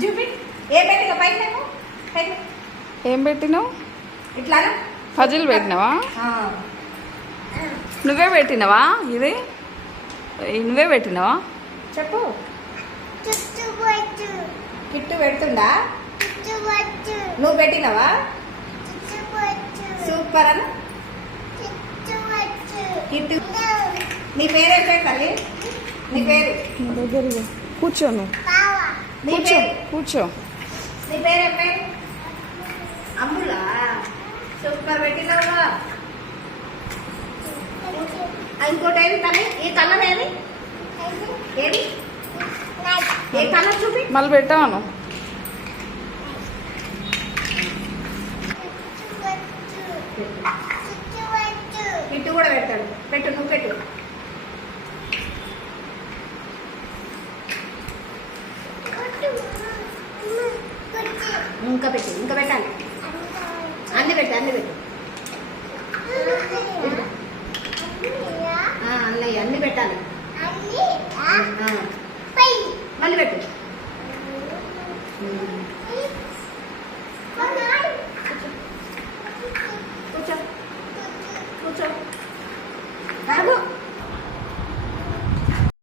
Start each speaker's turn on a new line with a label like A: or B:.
A: చూపి. ఏ పెట్టిగా పైకి లేపు. పైకి.
B: ఏం పెట్టినావు?
A: ఇట్లా
B: పజిల్ పెట్టినావా? నువ్వే పెట్టినావా ఇది? నువ్వే పెట్టినావా?
A: చెప్పు. కిట్టు
C: చుట్టుపట్టు
A: నువ్వు పెట్టినవా? సూపర్ అను
C: చుట్టుపట్టు
A: కిట్టు. నీ పేరే పేరు తల్లి నీ పేరు?
B: నా దగ్గర ఇవ్వు. కూర్చో కూర్చో.
A: పేరు?
B: కూర్చో.
A: నీ పేరే పేరు? అమ్ములా సూపర్ పెట్టినావా ఆ, ఇంకోటి ఏది తల్లి? ఈ కలర్ ఏది? ఏది? ఏ కలర్ చూపి?
B: మళ్ళీ పెట్టాను.
A: కిట్టు కూడా పెడతాడు పెట్టు. ఇంకా పెట్టి ఇంకా పెట్టాలి. అన్ని పెట్టి అన్ని పెట్టు. అన్నయ్య అన్ని పెట్టాలి. మళ్ళీ పెట్టు. కూర్చో. కూర్చో.